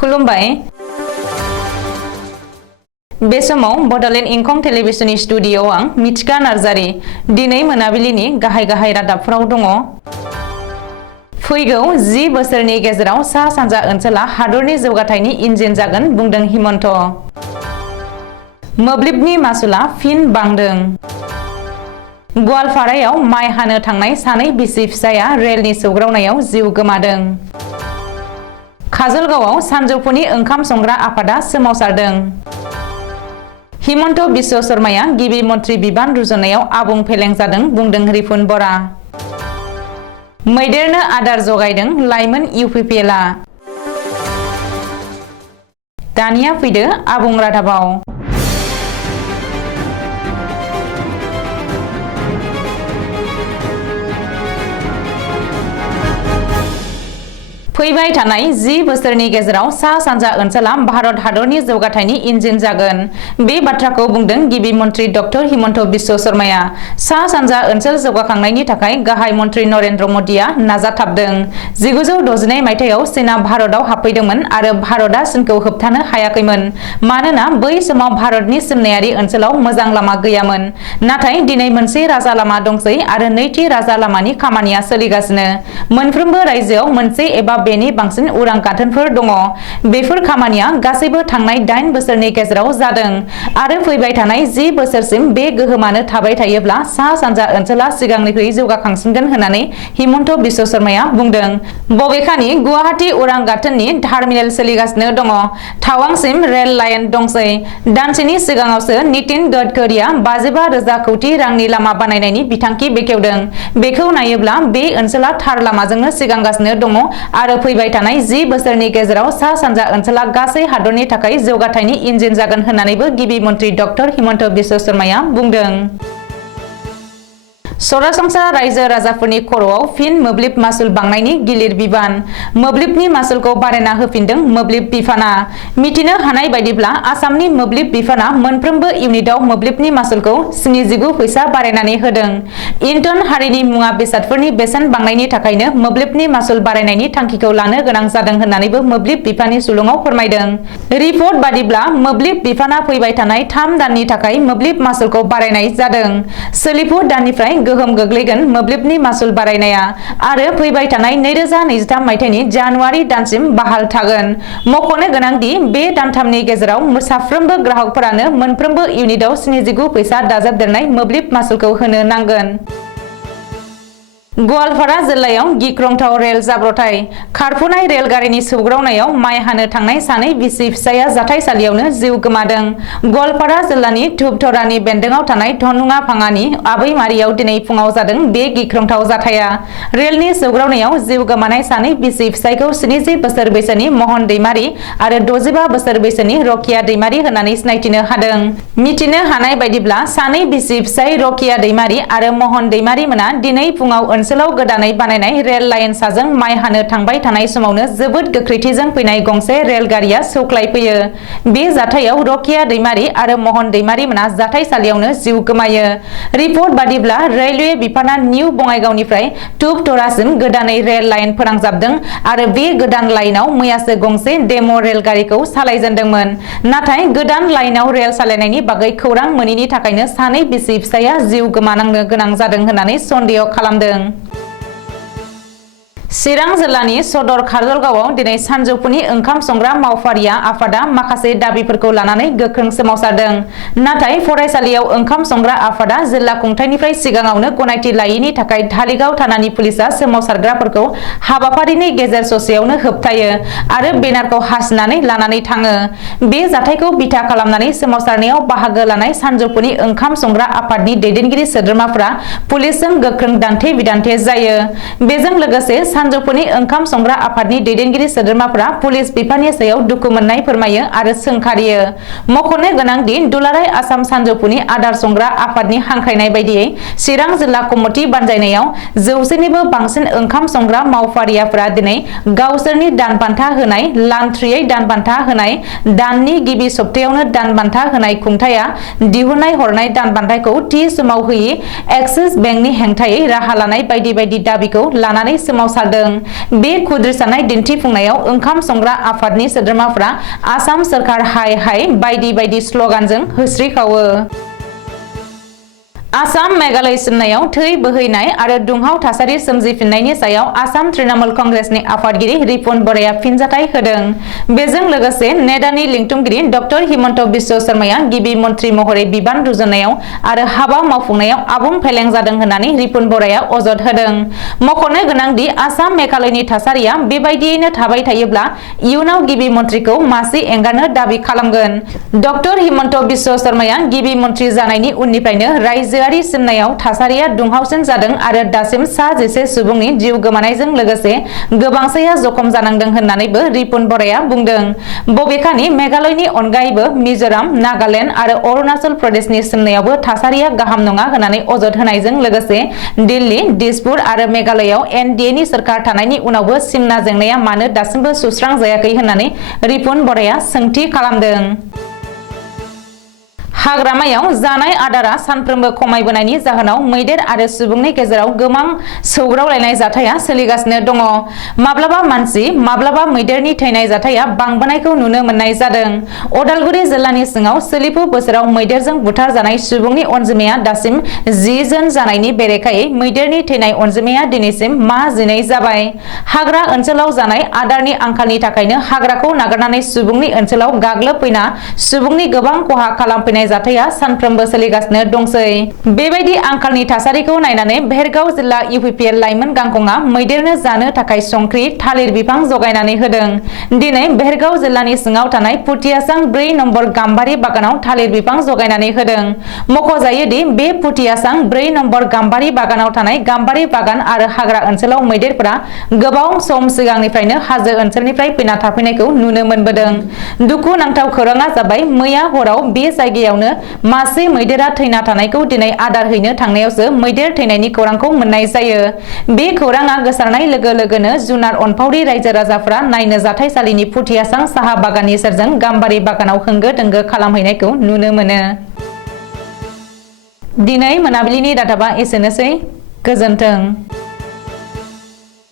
खुलुमबाय बे समाव बडलेण्ड इंखं टेलिभिजननि स्टुडिय'आव आं मिथिका नार्जारी दिनै मोनाबिलिनि गाहाय रादाबफोराव दङ। फैगौ 10 बोसोरनि गेजेराव सा सानजा ओनसोला हादरनि जौगाथायनि इन्जिन जागोन बुंदों हिमन्त। मोब्लिबनि मासुला फिन बांदों। गवालपारायाव माइ हानो थांनाय सानै बिसि फिसाया रेलनि सौग्रावनायाव जिउ गोमादों। काजलगावआव सानजौफुनि ओंखाम संग्रा आफादा सोमावसारदों। हिमन्त बिश्व शर्माया गिबि मन्त्रि बिबान रुजुननायाव आबुं फेलें जादों बुंदों रिपुन बरा। मैदेरनो आदार जगायदों लाइमोन इउपिपिएलआ। दानिया फैदो आबुं रादाबाव। फैबाय थानाय 10 बोसोरनि गेजेराव सा सानजा ओनसोला भारत हादरनि जौगाथायनि इन्जिन जागोन। बे बाथ्राखौ बुंदों गिबि मन्त्रि डक्टर हिमन्त बिश्व शर्माया। सा सानजा ओनसोल जौगाखांनायनि थाखाय गाहाय मन्त्रि नरेन्द्र मदिया नाजाथाबदों। 1969 मायथाइयाव चीनआ भारतआव हाबफैदोंमोन आरो भारतआ चीनखौ होबथानो हायाखैमोन मानोना बै समाव भारतनि सिमनायारि ओनसोलाव मोजां लामा गैयामोन। नाथाय दिनै मोनसे राजा लामा दंसै आरो नैथि राजा लामानि खामानिया सोलिगासिनो। मोनफ्रोमबो रायजोआव मोनसे एबा बेनि बांसिन उरां गाथोनफोर दङ। बेफोर खामानिया गासैबो थांनाय 8 बोसोरनि गेजेराव जादों आरो फैबाय थानाय 10 बोसोरसिम बे गोहोमानो थाबाय थायोब्ला सा सानजा ओनसोला सिगांनिख्रुइ जौगाखांसिनगोन होननानै हिमन्त बिश्व शर्माया बुंदों। बबेखानि गुवाहाटी उरां गाथोननि टार्मिनेल सोलिगासिनो दङ। टावांसिम रेल लाइन दंसै। दानसेनि सिगाङावसो नितिन गडकरीआ 55,000 कौटि रांनि लामा बानायनायनि बिथांखि बेखेवदों। बेखौ नायोब्ला बे ओनसोला थार लामाजोंनो सिगांगासिनो दङ आरो फैबाय थानाय 10 बोसोरनि गेजेराव सा सानजा ओनसोला गासै हादरनि थाखाय जौगाथायनि इन्जिन जागोन होननानैबो गिबि मन्त्रि डक्टर हिमन्त बिश्व शर्माया बुंदों। सरासनस्रा रायजो राजाफोरनि खर'आव फिन मोब्लिब मासुल बांनायनि गिलिर बिबान। मोब्लिबनि मासुलखौ बारायना होफिनदों मोब्लिब बिफाना। मिथिनो हानाय बायदिब्ला आसामनि मोब्लिब बिफाना मोनफ्रोमबो इउनिटआव मोब्लिबनि मासुलखौ 79 फैसा बारायनानै होदों। इन्टन हारिनि मुवा बेसादफोरनि बेसेन बांनायनि थाखायनो मोब्लिबनि मासुल बारायनायनि थांखिखौ लानो गोनां जादों होननानैबो मोब्लिब बिफाननि सुलुङाव फोरमायदों। रिपर्ट बादिब्ला मोब्लिब बिफाना फैबाय थानाय 3 दाननि थाखाय मोब्लिब मासुलखौ बारायनाय जादों। सोलिफु दाननिफ्राय गोहोम गोग्लैगोन मोब्लिबनि मासुल बारायनाया आरो फैबाय थानाय 2023 मायथाइनि जानुवारि दानसिम बहाल थागोन। मख'नो गोनांदि बे दानथामनि गेजेराव साफ्रोमबो ग्राहकफोरानो मोनफ्रोमबो इउनिटआव 79 फैसा दाजाबदेरनाय मोब्लिब मासुलखौ होनो नांगोन। गवालपारा जिल्लायाव गिख्रंथाव रेल जाब्रथाय। खारफुनाय रेलगारिनि सौग्रावनायाव माइ हानो थांनाय सानै बिसि फिसाया जाथायसालियावनो जिउ गोमादों। गवालपारा जिल्लानि धुपधरानि बेन्दोंआव थानाय धनुङा भाङानि आबैमारियाव दिनै फुङाव जादों बे गिख्रंथाव जाथाया। रेलनि सौग्रावनायाव जिउ गोमानाय सानै बिसि फिसायखौ 70 बोसोर बैसोनि महन दैमारि आरो 65 बोसोर बैसोनि रकिया दैमारि होननानै सिनायथिनो हादों। मिथिनो हानाय बायदिब्ला सानै बिसि फिसाय रकिया दैमारि आरो महन दैमारि मोना दिनै फुङाव ओनसोलाव गोदानै बानायनाय रेल लाइन साजों माइ हानो थांबाय थानाय समावनो जोबोद गोख्रैथिजों फैनाय गंसे रेलगारिया सौख्लायफैयो। बे जाथायाव रकिया दैमारि आरो महन दैमारि मोना जाथायसालियावनो जिउ गोमायो। रिपर्ट बादिब्ला रेलवे बिफाना निउ बङाइगावनिफ्राय धुपधरासिम गोदानै रेल लाइन फोनांजाबदों आरो बे गोदान लाइनाव मैयासो गंसे डेम' रेलगारिखौ सालायजेनदोंमोन। नाथाय गोदान लाइनाव रेल सालायनायनि बागै खौरां मोनैनि थाखायनो सानै बिसि फिसाया जिउ गोमानांनो गोनां जादों होननानै सन्देह खालामदों। चिरां जिल्लानि सदर काजलगावआव दिनै सानजौफुनि ओंखाम संग्रा मावफारिया आफादा माखासे दाबिफोरखौ लानानै गोख्रों सोमावसारदों। नाथाय फरायसालियाव ओंखाम संग्रा आफादा जिल्ला खुंथायनिफ्राय सिगाङावनो गनायथि लायैनि थाखाय धालिगाव थानानि पुलिसआ सोमावसारग्राफोरखौ हाबाफारिनि गेजेर ससेयावनो होबथायो आरो बेनारखौ हासिनानै लानानै थाङो। बे जाथायखौ बिथा खालामनानै सोमावसारनायाव बाहागो लानाय सानजौफुनि ओंखाम संग्रा आफादनि दैदेनगिरि सोद्रोमाफोरा पुलिसजों गोख्रों दान्थे बिदान्थे जायो। बेजों लोगोसे सानजौफुनि ओंखाम संग्रा आफादनि दैदेनगिरि सोद्रोमाफोरा पुलिस बिफाननि सायाव दुखु मोननाय फोरमायो आरो सोंखारियो। मख'नो गोनांदि दुलाराय आसाम सानजौफुनि आदार संग्रा आफादनि हांख्रायनाय बायदियै चिरां जिल्ला कमिटि बानजायनायाव 100निबो बांसिन ओंखाम संग्रा मावफारियाफोरा दिनै गावसोरनि दानबान्था होनाय लान्थ्रियै दानबान्था होनाय दाननि गिबि सप्तायावनो दानबान्था होनाय खुंथाया दिहुननाय हरनाय दानबान्थाखौ थि समाव होयि एक्सिस बेंकनि हेंथायै राहा लानाय बायदि बायदि दाबिखौ लानानै सोमावसारदों जादों। बे खुद्रिसानाय दिन्थिफुंनायाव ओंखाम संग्रा आफादनि सोद्रोमाफ्रा आसाम सोरखार हाय हाय बायदि बायदि स्लगानजों होस्रिखावो। आसाम मेघालय सिमनायाव थै बोहैनाय आरो दुंहाव थासारि सोमजिफिननायनि सायाव आसाम तृणमूल कंग्रेसनि आफादगिरि रिपुन बराया फिनजाथाय होदों। बेजों लोगोसे नेडानि लिंथुमगिरि डक्टर हिमन्त बिश्व शर्माया गिबि मन्त्रि महरै बिबान रुजुननायाव आरो हाबा मावफुंनायाव आबुं फेलें जादों होननानै रिपुन बराया अजद होदों। मख'नो गोनांदि आसाम मेघालयनि थासारिया बेबायदियैनो थाबाय थायोब्ला इयुनाव गिबि मन्त्रिखौ मासि एंगारनो दाबि खालामगोन। डक्टर हिमन्त बिश्व शर्माया गिबि मन्त्रि जानायनि उननिफ्रायनो रायजो सिमनायाव थासारिया दुंहावसिन जादों आरो दासिम सा 11 सुबुंनि जिउ गोमानायजों लोगोसे गोबांसाया जखम जानांदों होननानैबो रिपुन बराया बुंदों। बबेखानि मेघालयनि अनगायैबो मिजोराम, नागालेन्ड आरो अरुणाचल प्रदेशनि सिमनायावबो थासारिया गाहाम नङा होननानै अजद होनायजों लोगोसे दिल्ली, दिसपुर आरो मेघालयआव एनडिएनि सोरखार थानायनि उनावबो सिमना जेंनाया मानो दासिमबो सुस्रांजायाखै होननानै रिपुन बराया सोंथि खालामदों। हाग्रामायाव जानाय आदारा सानफ्रोमबो खमायबोनायनि जाहोनाव मैदेर आरो सुबुंनि गेजेराव गोबां सौग्रावलायनाय जाथाया सोलिगासिनो दङ। माब्लाबा मानसि, माब्लाबा मैदेरनि थैनाय जाथाया बांबोनायखौ नुनो मोननाय जादों। अदालगुरि जिल्लानि सिङाव सोलिफु बोसोराव मैदेरजों बुथारजानाय सुबुंनि अनजिमाया दासिम 10 जन जानायनि बेरेखायै मैदेरनि थैनाय अनजिमाया दिनैसिम 12 जाबाय। हाग्रा ओनसोलाव जानाय आदारनि आंखालनि थाखायनो हाग्राखौ नागारनानै सुबुंनि ओनसोलाव गाग्लोबफैना सुबुंनि गोबां खहा खालामफैनाय जाथाया सानफ्रोमबो सोलिगासिनो दंसै। बेबायदि आंखालनि थासारिखौ नायनानै भेरगाव जिल्ला इउपिपिएल लाइमोन गांखंआ मैदेरनो जानो थाखाय संख्रि, थालिर बिफां जगायनानै होदों। दिनै भेरगाव जिल्लानि सिङाव थानाय पुटियासां 4 नम्बर गाम्बारि बागानाव थालिर बिफां जगायनानै होदों। मख'जायोदि बे पुटियासां 4 नम्बर गाम्बारि बागानाव थानाय गाम्बारि बागान आरो हाग्रा ओनसोलाव मैदेरफोरा गोबाव सम सिगांनिफ्रायनो हाजो ओनसोलनिफ्राय फैना थाफैनायखौ नुनो मोनबोदों। दुखुनांथाव खौराङा जाबाय मैया हराव बे जायगायाव मासे मैदेरा थैना थानायखौ दिनै आदार हैनो थांनायावसो मैदेर थैनायनि खौरांखौ मोननाय जायो। बे खौराङा गोसारनाय लोगो लोगोनो जुनार अनफावरि रायजो राजाफोरा नायनो जाथाइसालिनि पुटियासां साहा बागाननि सेरजों गाम्बारि बागानाव होंगो दोंगो खालामहैनायखौ नुनो मोनो। दिनै मोनाबिलिनि रादाबा एसेनोसै। गोजोन्थों।